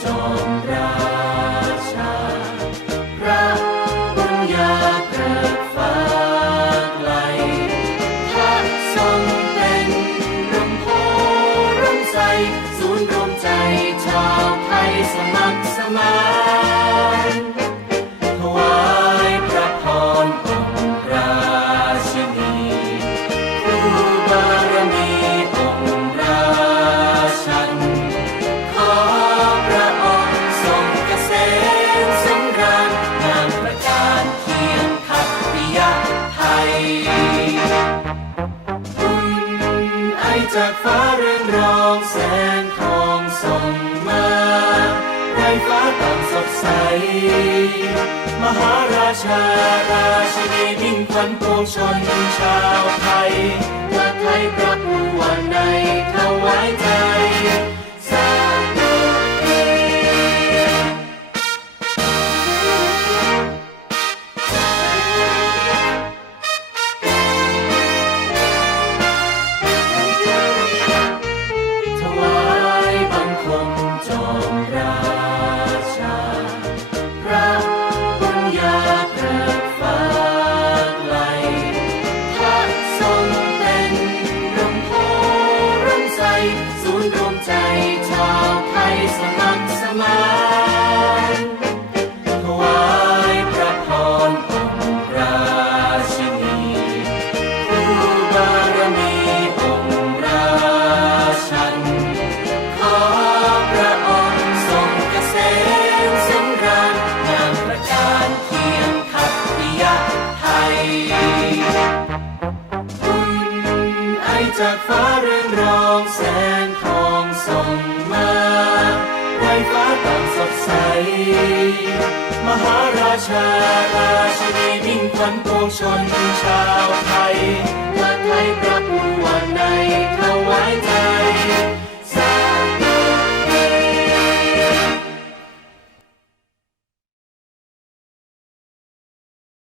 Tom. จากฟ้าเรืองรองแสงทองส่องมาไรฟ้าต่างสดใส มหาราชาราชินีมิ่งขวัญปวงชนชาวไทย ศูนย์รวมใจชาวไทยสมัครสมานถวายพระพรองค์ราชินีผู้บารมีองค์ราชัน ขอพระองค์ทรงเกษมสำราญงามประการเคียงขัตติยะไทยคุณไอจากฟ้าเรืองรองแสงทอง ชาราชินีมิ่งขวัญปวงชนชาวไทย